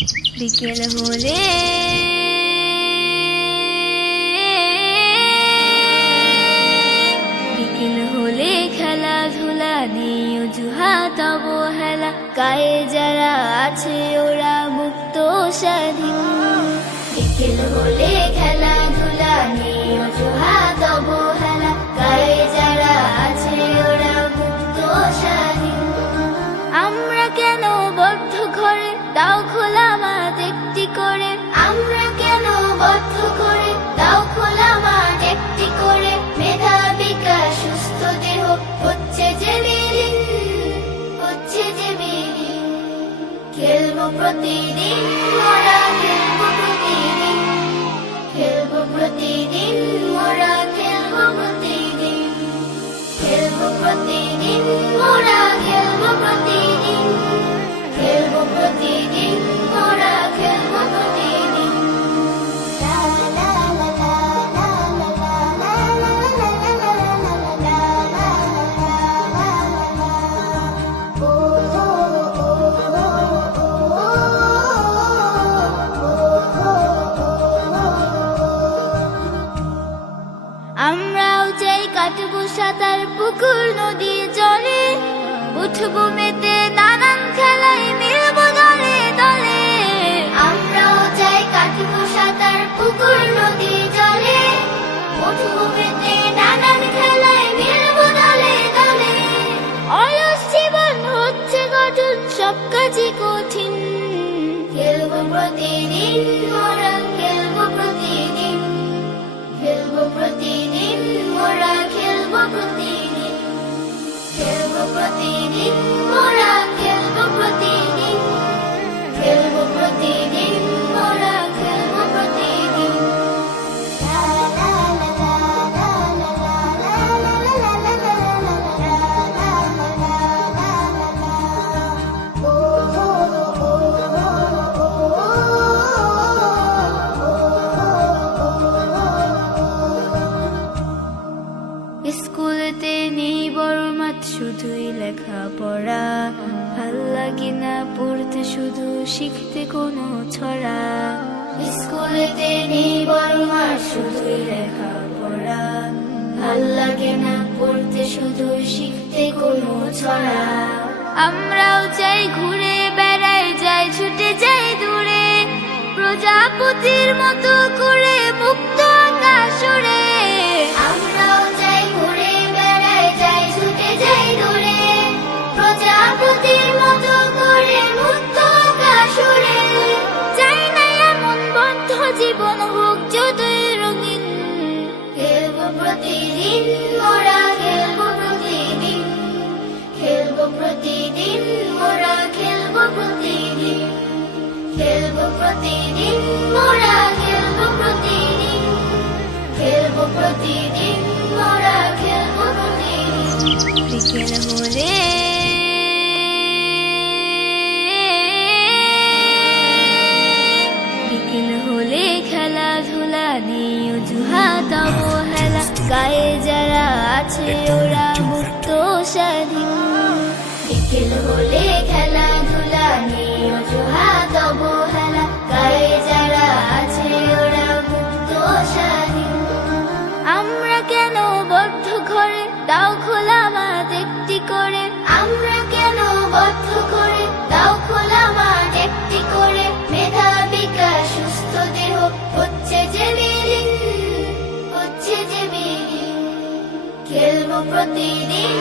বিকেল হলে খেলাধুলা নেই অজুহাত অবহেলা, গায়ে যারা আছে ওরা মুক্ত স্বাধীন। বিকেল হলে খেলাধুলা নেই অজুহাত অবহেলা, গায়ে যারা আছে ওরা মুক্ত স্বাধীন। আমরা কেন বদ্ধ ঘরে, দাও খোলা মাঠ একটি করে। আমরা কেন বদ্ধ ঘরে, দাও খোলা মাঠ একটি করে। মেধা বিকাশ সুস্থ দেহ হচ্ছে যে বিলীন, হচ্ছে যে বিলীন। খেলবো প্রতিদিন মোরা, খেলবো প্রতিদিন, খেলবো প্রতিদিন মোরা, খেলবো প্রতিদিন, খেলবো প্রতিদিন মোরা, খেলবো প্রতিদিন, খেলবো প্রতিদিন মোরা, খেলবো প্রতিদিন। আমরাও চাই কাটবো সাঁতার পুকুর নদী জলে, উঠবো মেতে নানান খেলায় মিলবো দলে দলে। আমরাও চাই কাটবো সাঁতার পুকুর নদী জলে, উঠবো মেতে নানান খেলায় মিলবো দলে দলে। অলস জীবন হচ্ছে গঠন, সব কাজই কঠিন। খেলবো প্রতিদিন মোরা, খেলবো প্রতিদিন, খেলবো প্রতিদিন মোরা, খেলবো প্রতিদিন, খেলবো প্রতিদিন মোরা, খেলবো প্রতিদিন, খেলবো প্রতিদিন মোরা, খেলবো প্রতিদিন। স্কুলেতে নেই বড় মাঠ, শুধুই লেখাপড়া। ভাল লাগে না পড়তে, শুধু শিখতে কোনো ছড়া। স্কুলেতে নেই বড় মাঠ, শুধুই লেখাপড়া। ভাল লাগে না পড়তে, শুধু শিখতে কোনো ছড়া। আমরাও চাই ঘুরে বেড়াই, যাই ছুটে যাই দূরে, প্রজাপতির মতো করে মুক্ত আকাশ উড়ে। আমরাও চাই ঘুরে বেড়াই, যাই ছুটে যাই দূরে, প্রজাপতির মতো করে মুক্ত আকাশ উড়ে। চাই না এমন বদ্ধ জীবন হোক যতই রঙিন। খেলবো প্রতিদিন মোরা, খেলবো প্রতিদিন, খেলবো প্রতিদিন মোরা, খেলবো প্রতিদিন, খেলবো প্রতিদিন মোরা, খেলবো প্রতিদিন, খেলবো প্রতিদিন মোরা, খেলবো প্রতিদিন। বিকেল হলে খেলাধুলা নেই অজুহাত অবহেলা, গায়ে যারা আছে ওরা মুক্ত স্বাধীন। বিকেল হলে খেলাধুলা নেই অজুহাত অবহেলা, গায়ে যারা আছে ওরা মুক্ত স্বাধীন। আমরা কেন বদ্ধ ঘরে, দাও খোলা মাঠ একটি করে। আমরা কেন বদ্ধ ঘরে, দাও খোলা মাঠ একটি করে। মেধা বিকাশ সুস্থ দেহ হচ্ছে যে বিলীন, হচ্ছে যে বিলীন। খেলবো প্রতিদিন